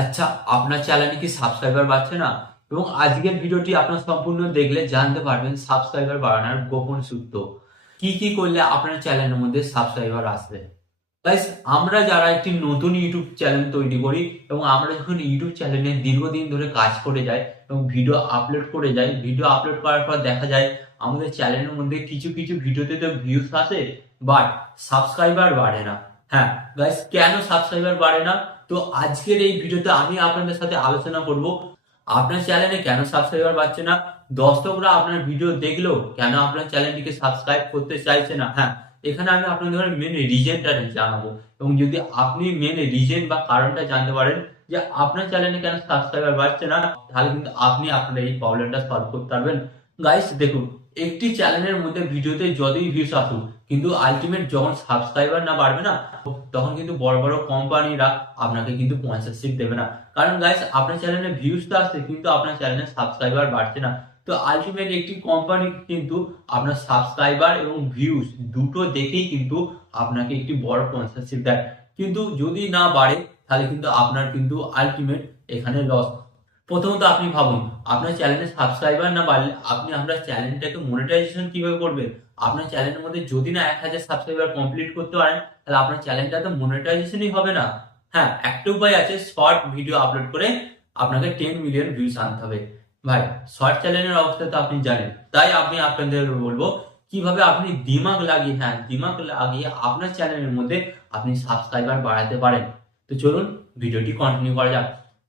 আচ্ছা, আপনার চ্যানেলে কি সাবস্ক্রাইবার বাড়ছে না? এবং আজকের ভিডিওটি আপনার সম্পূর্ণ দেখলে জানতে পারবেন সাবস্ক্রাইবার বাড়ানোর গোপন সূত্র। কি কি করলে আপনার চ্যানেলের মধ্যে সাবস্ক্রাইবার আসবে? গাইস, আমরা যারা একটি নতুন ইউটিউব চ্যানেল তৈরি করি এবং আমরা যখন ইউটিউব চ্যানেলে দীর্ঘদিন ধরে কাজ করে যাই এবং ভিডিও আপলোড করে যাই, ভিডিও আপলোড করার পর দেখা যায় আমাদের চ্যানেলের মধ্যে কিছু কিছু ভিডিওতে তো ভিউজ আসে, বাট সাবস্ক্রাইবার বাড়ে না। হ্যাঁ গাইস, কেন সাবস্ক্রাইবার বাড়ে না? তো আজকের এই ভিডিওতে আমি আপনাদের সাথে আলোচনা করব আপনার চ্যানেলে কেন সাবস্ক্রাইবার বাড়ছে না, দর্শকরা আপনার ভিডিও দেখলেও কেন আপনার চ্যানেলটিকে সাবস্ক্রাইব করতে চাইছে না। হ্যাঁ, এখানে আমি আপনাদের মেন রিজনটা জানাবো এবং যদি আপনি মেন রিজন বা কারণটা জানতে পারেন যে আপনার চ্যানেলে কেন সাবস্ক্রাইবার বাড়ছে না, তাহলে কিন্তু আপনি আপনার এই প্রবলেমটা সলভ করতে পারবেন। গাইস দেখুন, একটি চ্যানেলের মধ্যে ভিডিওতে যতই ভিউস আসুক, কিন্তু আলটিমেট যখন সাবস্ক্রাইবার না বাড়বে না, তখন কিন্তু বড় বড় কোম্পানিরা আপনাকে কিন্তু স্পন্সরশিপ দেবে না। কারণ গাইস, আপনার চ্যানেলে ভিউজ তো আসছে কিন্তু আপনার চ্যানেলে সাবস্ক্রাইবার বাড়ছে না। তো আলটিমেট একটি কোম্পানি কিন্তু আপনার সাবস্ক্রাইবার এবং ভিউজ দুটো দেখেই কিন্তু আপনাকে একটি বড় স্পন্সরশিপ দেয়। কিন্তু যদি না বাড়ে তাহলে কিন্তু আপনার কিন্তু আলটিমেট এখানে লস। প্রথমত আপনি ভাবুন, আপনার চ্যানেলে সাবস্ক্রাইবার না বাড়লে আপনি আপনার চ্যানেলটাকে মনিটাইজেশন কিভাবে করবেন? আপনার চ্যানেলের মধ্যে যদি না 1000 সাবস্ক্রাইবার কমপ্লিট করতে পারেন, তাহলে আপনার চ্যানেলটা তো মনিটাইজেশনই হবে না। হ্যাঁ, একটা উপায় আছে, শর্ট ভিডিও আপলোড করে আপনাকে 10 মিলিয়ন ভিউজ আনতে হবে। ভাই, শর্ট চ্যানেলের অবস্থা তো আপনি জানেন, তাই আমি আপনাদের বলবো কিভাবে আপনি দিমাগ লাগিয়ে, হ্যাঁ দিমাগ লাগিয়ে আপনার চ্যানেলের মধ্যে আপনি সাবস্ক্রাইবার বাড়াতে পারেন। তো চলুন ভিডিওটি কন্টিনিউ করা যাক।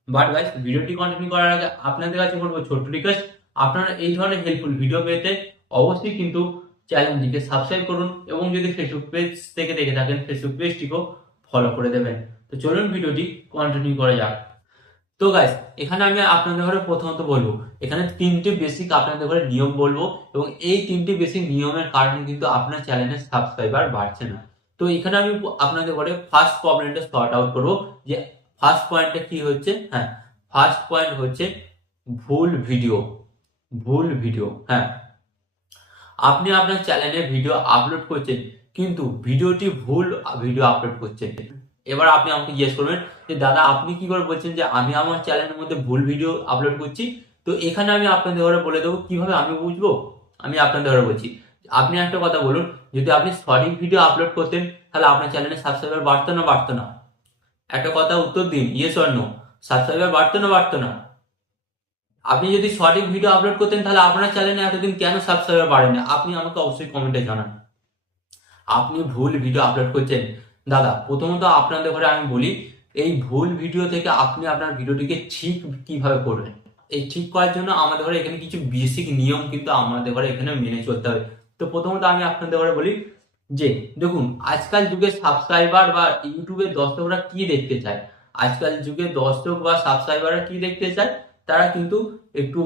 বাট গাইস, ভিডিওটি কন্টিনিউ করার আগে আপনাদের কাছে করবো ছোট্ট রিকোয়েস্ট, আপনারা এই ধরনের হেল্পফুল ভিডিও পেতে অবশ্যই কিন্তু চ্যানেলটিকে সাবস্ক্রাইব করুন এবং যদি ফেসবুক পেজ থেকে দেখে থাকেন ফেসবুক পেজটিকেও ফলো করে দেবেন। তো চলুন ভিডিওটি কন্টিনিউ করা যাক। তো গাইস, এখানে আমি আপনাদের ঘরে প্রথমত বলবো, এখানে তিনটে বেসিক আপনাদের ঘরে নিয়ম বলবো এবং এই তিনটে বেসিক নিয়মের কারণে কিন্তু আপনার চ্যানেলের সাবস্ক্রাইবার বাড়ছে না। তো এখানে আমি আপনাদের ঘরে ফার্স্ট প্রবলেমটা সর্ট আউট করবো যে ফার্স্ট পয়েন্টটা কি হচ্ছে। হ্যাঁ, ফার্স্ট পয়েন্ট হচ্ছে ভুল ভিডিও। ভুল ভিডিও, হ্যাঁ, আপনি আপনার চ্যানেলে ভিডিও আপলোড করছেন কিন্তু ভিডিওটি ভুল ভিডিও আপলোড করছেন। এবার আপনি আমাকে জিজ্ঞেস করবেন যে দাদা আপনি কি করে বলছেন যে আমি আমার চ্যানেলের মধ্যে ভুল ভিডিও আপলোড করছি? তো এখানে আমি আপনাদের ঘরে বলে দেবো কিভাবে আমি বুঝবো। আমি আপনাদের ঘরে বলছি, আপনি একটা কথা বলুন, যদি আপনি সঠিক ভিডিও আপলোড করতেন তাহলে আপনার চ্যানেলে সাবস্ক্রাইবার বাড়তো না বাড়তো না? একটা কথা উত্তর দিন, ইয়েস অর নো। সাবস্ক্রাইবার বাড়তো না বাড়তো না? আপনি যদি সঠিক ভিডিও আপলোড করতেন তাহলে আপনার চ্যানেলে এতদিন কেন সাবস্ক্রাইবার বাড়েনি? আপনি আমাকে অবশ্যই কমেন্টে জানান। আপনি ভুল ভিডিও আপলোড করছেন। দাদা, প্রথমত আপনাদের ঘরে আমি বলি, এই ভুল ভিডিও থেকে আপনি আপনার ভিডিওটিকে ঠিক কিভাবে করবেন, এই ঠিক করার জন্য আমাদের ঘরে এখানে কিছু বেসিক নিয়ম কিন্তু আমাদের ঘরে এখানে মেনে চলতে হবে। তো প্রথমত আমি আপনাদের ঘরে বলি যে দেখুন, আজকাল যুগে সাবস্ক্রাইবার বা ইউটিউবের দর্শকরা কি দেখতে চায়? আজকাল যুগে দর্শক বা সাবস্ক্রাইবাররা কি দেখতে চায়? তারা কিন্তু একটু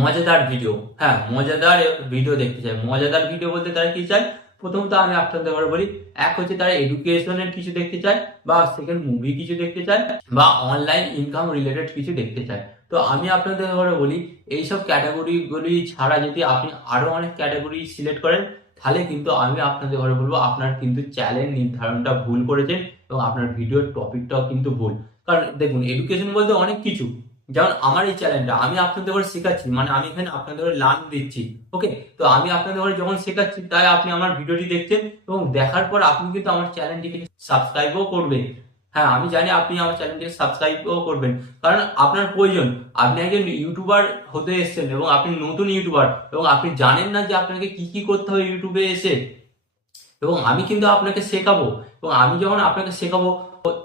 মজাদার ভিডিও, হ্যাঁ মজাদার ভিডিও দেখতে চায়। মজাদার ভিডিও বলতে তারা কি চায়? প্রথমত আমি আপনাদের ঘরে বলি, এক হচ্ছে তারা এডুকেশনের কিছু দেখতে চায়, বা সেকেন্ড মুভি কিছু দেখতে চায়, বা অনলাইন ইনকাম রিলেটেড কিছু দেখতে চায়। তো আমি আপনাদের ঘরে বলি, এইসব ক্যাটাগরিগুলি ছাড়া যদি আপনি আরো অনেক ক্যাটাগরি সিলেক্ট করেন, তাহলে কিন্তু আমি আপনাদের ঘরে বলবো আপনার কিন্তু চ্যানেল নির্ধারণটা ভুল করেছেন এবং আপনার ভিডিওর টপিকটাও কিন্তু ভুল। কারণ দেখুন, এডুকেশন বলতে অনেক কিছু, যেমন আমার এই চ্যানেলটা আমি আপনাদের ঘরে শেখাচ্ছি, মানে আমি এখানে আপনাদের ঘরে লার্ন দিচ্ছি। ওকে, তো আমি আপনাদের ঘরে যখন শেখাচ্ছি তাই আপনি আমার ভিডিওটি দেখছেন এবং দেখার পর আপনি কিন্তু আমার চ্যানেলটিকে সাবস্ক্রাইবও করবেন। হ্যাঁ, আমি জানি আপনি আমার চ্যানেলটিকে সাবস্ক্রাইবও করবেন, কারণ আপনার প্রয়োজন। আপনি একজন ইউটিউবার হতে এসেছেন এবং আপনি নতুন ইউটিউবার এবং আপনি জানেন না যে আপনাকে কি কি করতে হবে ইউটিউবে এসে, এবং আমি কিন্তু আপনাকে শেখাবো। এবং আমি যখন আপনাকে শেখাবো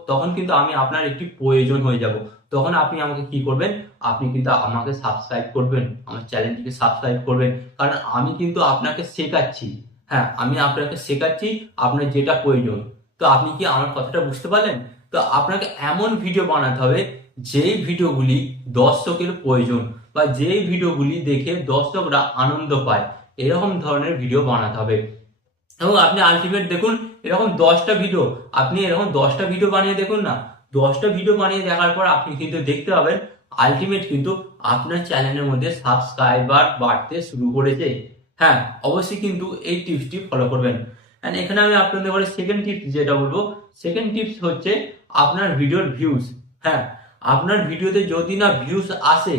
তখন কিন্তু আমি আপনার একটি প্রয়োজন হয়ে যাব। তখন আপনি আমাকে কি করবেন? আপনি কিন্তু আমাকে সাবস্ক্রাইব করবেন, আমার চ্যানেলটিকে সাবস্ক্রাইব করবেন, কারণ আমি কিন্তু আপনাকে শেখাচ্ছি। হ্যাঁ, আমি আপনাকে শেখাচ্ছি আপনার যেটা প্রয়োজন। তো আপনি কি আমার কথাটা বুঝতে পারলেন? তো আপনাকে এমন ভিডিও বানাতে হবে যেই ভিডিওগুলি দর্শকের প্রয়োজন, বা যেই ভিডিওগুলি দেখে দর্শকরা আনন্দ পায়, এরকম ধরনের ভিডিও বানাতে হবে। এবং আপনি আলটিমেট দেখুন, এরকম 10টা ভিডিও, আপনি এরকম 10টা ভিডিও বানিয়ে দেখুন না। 10টা ভিডিও বানিয়ে দেখার পর আপনি কিন্তু দেখতে পাবেন আলটিমেট কিন্তু আপনার চ্যানেলের মধ্যে সাবস্ক্রাইবার বাড়তে শুরু করেছে। হ্যাঁ, অবশ্যই কিন্তু এই টিপসটি ফলো করবেন। এন্ড এখানে আমি আপনাদের বলে সেকেন্ড টিপস যেটা বলবো, সেকেন্ড টিপস হচ্ছে আপনার ভিডিওর ভিউজ। হ্যাঁ, আপনার ভিডিওতে যদি না ভিউজ আসে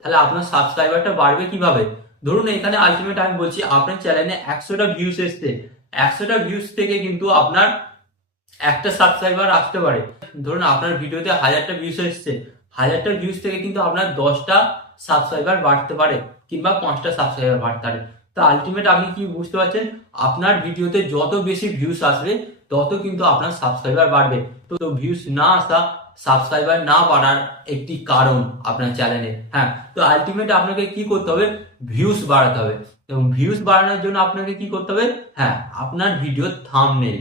তাহলে আপনার সাবস্ক্রাইবারটা বাড়বে কিভাবে? ধরুন এখানে আলটিমেট আমি বলছি আপনার চ্যানেলে 100টা ভিউজ এসছে, 100টা ভিউজ থেকে কিন্তু আপনার একটা সাবস্ক্রাইবার আসতে পারে। ধরুন আপনার ভিডিওতে 1000টা ভিউজ এসছে, 1000টা ভিউজ থেকে কিন্তু আপনার 10টা সাবস্ক্রাইবার বাড়তে পারে কিংবা 5টা সাবস্ক্রাইবার বাড়তে পারে। তো আলটিমেট আপনি কি বুঝতে পারছেন, আপনার ভিডিওতে যত বেশি ভিউজ আসবে তত কিন্তু আপনার সাবস্ক্রাইবার বাড়বে। তো ভিউজ না আসা সাবস্ক্রাইবার না বাড়ার একটি কারণ আপনার চ্যানেলে। হ্যাঁ, তো আলটিমেট আপনাকে কি করতে হবে, ভিউজ বাড়াতে হবে। এবং ভিউজ বাড়ানোর জন্য আপনাকে কি করতে হবে, হ্যাঁ, আপনার ভিডিও থাম্বনেল।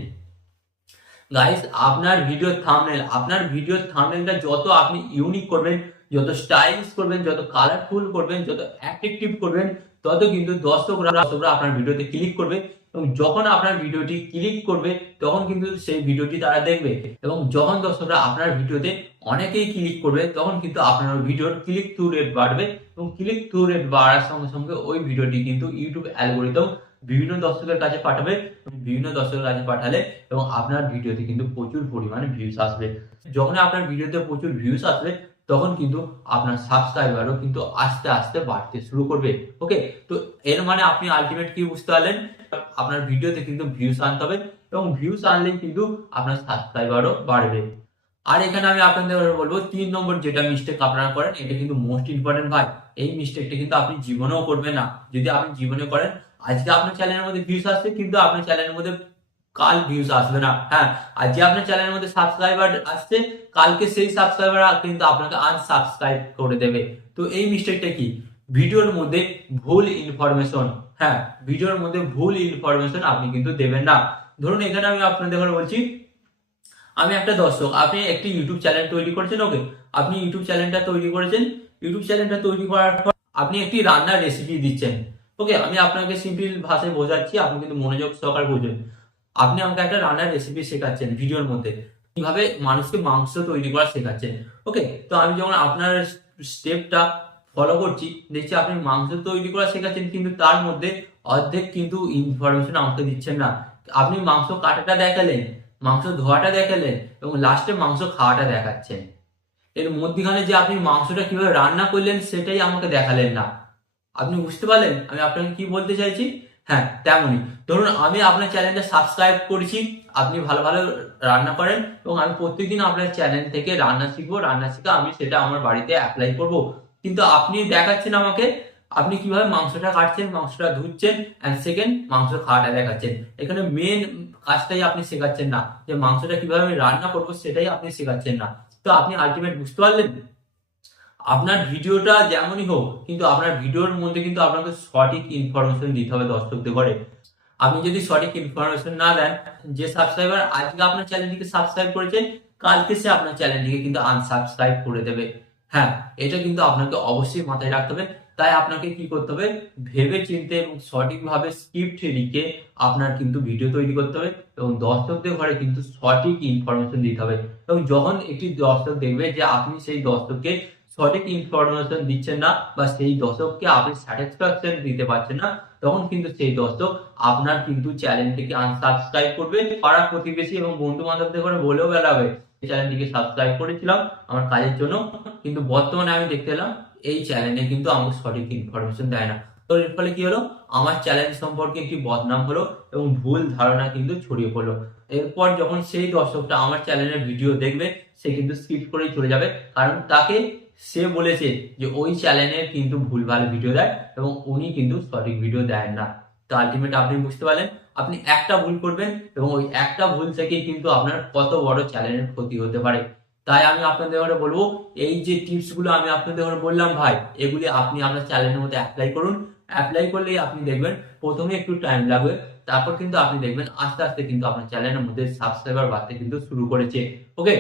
গাইস, আপনার ভিডিওর থাম্বনেলটা যত আপনি ইউনিক করবেন, যত স্টাইলিশ করবেন, যত কালারফুল করবেন, যত অ্যাট্রাকটিভ করবেন, তত কিন্তু দর্শকরা আপনার ভিডিওতে ক্লিক করবে। এবং যখন আপনার ভিডিওটি ক্লিক করবে তখন কিন্তু সেই ভিডিওটি তারা দেখবে। এবং যখন দর্শকরা আপনার ভিডিওতে অনেকেই ক্লিক করবে তখন কিন্তু আপনার ভিডিওর ক্লিক থ্রু রেট বাড়বে। এবং ক্লিক থ্রু রেট বাড়ার সঙ্গে সঙ্গে ওই ভিডিওটি কিন্তু ইউটিউব অ্যালগরিদম বিভিন্ন দর্শকের কাছে পাঠাবে। বিভিন্ন দর্শকের কাছে পাঠালে এবং আপনার ভিডিওতে কিন্তু প্রচুর পরিমাণে ভিউজ আসবে। যখন আপনার ভিডিওতে প্রচুর ভিউজ আসবে তখন কিন্তু আপনার সাবস্ক্রাইবারও কিন্তু আস্তে আস্তে বাড়তে শুরু করবে। ওকে, তো এর মানে আপনি আলটিমেট কি বুঝতে পারলেন, আপনার ভিডিওতে কিন্তু ভিউজ আনতে হবে এবং ভিউজ আনলেই কিন্তু আপনার সাবস্ক্রাইবারও বাড়বে। আর এখানে আমি আপনাদের বলবো 3 নম্বর যেটা মিস্টেক আপনারা করেন, এটা কিন্তু মোস্ট ইম্পর্টেন্ট ভাই। এই মিস্টেকটা কিন্তু আপনি জীবনেও করবেন না। যদি আপনি জীবনে করেন, আজকে আপনার চ্যানেলের মধ্যে ভিউজ আসছে কিন্তু আপনার চ্যানেলের মধ্যে কাল ভিউজ আসবে না। হ্যাঁ, আজকে আপনার চ্যানেলের মধ্যে সাবস্ক্রাইবার আসছে, কালকে সেই সাবস্ক্রাইবার কিন্তু আপনাকে আনসাবস্ক্রাইব করে দেবে। তো এই মিস্টেকটা কি, ভিডিওর মধ্যে ভুল ইনফরমেশন। হ্যাঁ, ভিডিওর মধ্যে ভুল ইনফরমেশন আপনি কিন্তু দেবেন না। ধরুন এখানে আমি আপনাদের বলছি, আমি একটা দর্শক, আপনি একটি ইউটিউব চ্যানেল তৈরি করেছেন। ওকে, আপনি ইউটিউব চ্যানেলটা তৈরি করেছেন, ইউটিউব চ্যানেলটা তৈরি করার পর আপনি একটি রান্নার রেসিপি দিচ্ছেন। ওকে, আমি আপনাকে সিম্পল ভাষায় বোঝাচ্ছি, আপনি কিন্তু মনোযোগ সহকারে বুঝবেন। আপনি আমাকে একটা রান্নার রেসিপি শেখাচ্ছেন ভিডিওর মধ্যে, কিভাবে মানুষকে মাংস তৈরি করা শেখাচ্ছেন। ওকে, তো আমি যখন আপনার স্টেপটা ফলো করছি, দেখছি আপনি মাংস তৈরি করা শেখাচ্ছেন কিন্তু তার মধ্যে অর্ধেক কিন্তু ইনফরমেশন আমাকে দিচ্ছেন না। আপনি মাংস কাটাটা দেখালেন, মাংস ধোয়াটা দেখালেন এবং লাস্টে মাংস খাওয়াটা দেখাচ্ছেন। এর মধ্যখানে যে আপনি মাংসটা কিভাবে রান্না করলেন সেটাই আমাকে দেখালেন না। আপনি বুঝতে পারলেন আমি আপনাকে কি বলতে চাইছি? হ্যাঁ, তেমনই ধরুন আমি আপনার চ্যানেলটা সাবস্ক্রাইব করেছি, আপনি ভালো ভালো রান্না করেন এবং আমি প্রত্যেকদিন আপনার চ্যানেল থেকে রান্না শিখবো, রান্না শিখে আমি সেটা আমার বাড়িতে অ্যাপ্লাই করব। কিন্তু আপনি দেখাচ্ছেন আমাকে আপনি কিভাবে মাংসটা কাটছেন, মাংসটা ধুচ্ছেন, এন্ড সেকেন্ড মাংস খাওয়াটা দেখাচ্ছেন। এখানে মেন কাজটাই আপনি শেখাচ্ছেন না, যে মাংসটা কিভাবে আমি রান্না করবো সেটাই আপনি শেখাচ্ছেন না। তো আপনি আলটিমেট বুঝতে পারলেন, আপনার ভিডিওটা যেমনই হোক কিন্তু আপনার ভিডিওর মধ্যে কিন্তু আপনাকে সঠিক ইনফরমেশন দিতে হবে দর্শকদের করে। আপনি যদি সঠিক ইনফরমেশন না দেন, যে সাবস্ক্রাইবার আজকে আপনার চ্যানেলটিকে সাবস্ক্রাইব করেছে কালকে সে আপনার চ্যানেলটিকে কিন্তু আনসাবস্ক্রাইব করে দেবে। হ্যাঁ, এটা কিন্তু আপনাকে অবশ্যই মাথায় রাখতে হবে। তাই আপনাকে কি করতে হবে, ভেবে চিন্তে এবং সঠিকভাবে স্ক্রিপ্ট লিখে আপনার কিন্তু ভিডিও তৈরি করতে হবে এবং দর্শকদের ঘরে কিন্তু সঠিক ইনফরমেশন দিতে হবে। এবং যখন একটি দর্শক দেখবে যে আপনি সেই দর্শককে সঠিক ইনফরমেশন দিচ্ছেন না বা সেই দর্শককে আপনি স্যাটিসফ্যাকশন দিতে পারছেন না, তখন কিন্তু সেই দর্শক আপনার কিন্তু চ্যানেলটিকে আনসাবস্ক্রাইব করবে। পাড়া প্রতিবেশী এবং বন্ধু বান্ধবদের করে বলেও বেড়াবে এই চ্যানেলটিকে সাবস্ক্রাইব করেছিলাম আমার কাজের জন্য, কিন্তু বর্তমানে আমি দেখতে এলাম এই চ্যানেলে কিন্তু আমাকে সঠিক ইনফরমেশন দেয় না। তো এর ফলে কি হলো, আমার চ্যানেল সম্পর্কে একটি বদনাম হলো এবং ভুল ধারণা কিন্তু ছড়িয়ে পড়লো। এরপর যখন সেই দর্শকটা আমার চ্যানেলের ভিডিও দেখবে সে কিন্তু স্কিপ করেই চলে যাবে, কারণ তাকে সে বলেছে যে ওই চ্যানেলের কিন্তু ভুলভাল ভিডিও দেয় এবং উনি কিন্তু সঠিক ভিডিও দেন না। তো আলটিমেট আপনি বুঝতে পারলেন, আপনি একটা ভুল করবেন এবং ওই একটা ভুল থেকেই কিন্তু আপনার কত বড় চ্যানেলের ক্ষতি হতে পারে। তাই আমি আপনাদের বলবো, এই যে টিপস গুলো আমি আপনাদের বললাম ভাই, এগুলি আপনি আপনার চ্যানেলের মধ্যে অ্যাপ্লাই করুন। অ্যাপ্লাই করলেই আপনি দেখবেন প্রথমে একটু টাইম লাগবে, তারপর কিন্তু আপনি দেখবেন আস্তে আস্তে কিন্তু আপনার চ্যানেলের মধ্যে সাবস্ক্রাইবার বাড়তে কিন্তু শুরু করেছে। ওকে,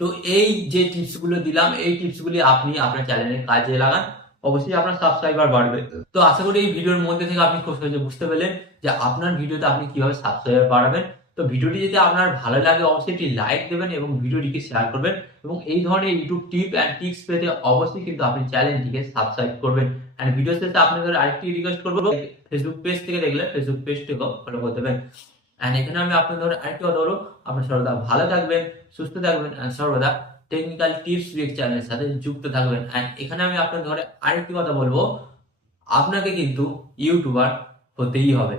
তো এই যে টিপস গুলো দিলাম, এই টিপস গুলি আপনি আপনার চ্যানেলের কাজে লাগান, অবশ্যই আপনার সাবস্ক্রাইবার বাড়বে। তো আশা করি এই ভিডিওর মধ্যে থেকে আপনি খুব সহজে বুঝতে পেলেন যে আপনার ভিডিওতে আপনি কিভাবে সাবস্ক্রাইবার বাড়াবেন। তো ভিডিওটি যদি আপনার ভালো লাগে অবশ্যই একটি লাইক দেবেন এবং ভিডিওটিকে শেয়ার করবেন এবং এই ধরনের ইউটিউব টিপ অ্যান্ড ট্রিক্স পেতে অবশ্যই কিন্তু আপনি চ্যানেলটিকে সাবস্ক্রাইব করবেন। এন্ড ভিডিও শেষে আপনাদের আরেকটি রিকোয়েস্ট করবো, ফেসবুক পেজ থেকে দেখলে ফেসবুক পেজটিকেও ফলো করতে পারেন। এন্ড এখানে আমি আপনাদের আরেকটি কথা বলবো, আপনি সর্বদা ভালো থাকবেন, সুস্থ থাকবেন, সর্বদা টেকনিক্যাল টিপস ভিডিও চ্যানেলের সাথে যুক্ত থাকবেন। অ্যান্ড এখানে আমি আপনার ধরে আরেকটি কথা বলবো, আপনাকে কিন্তু ইউটিউবার হতেই হবে।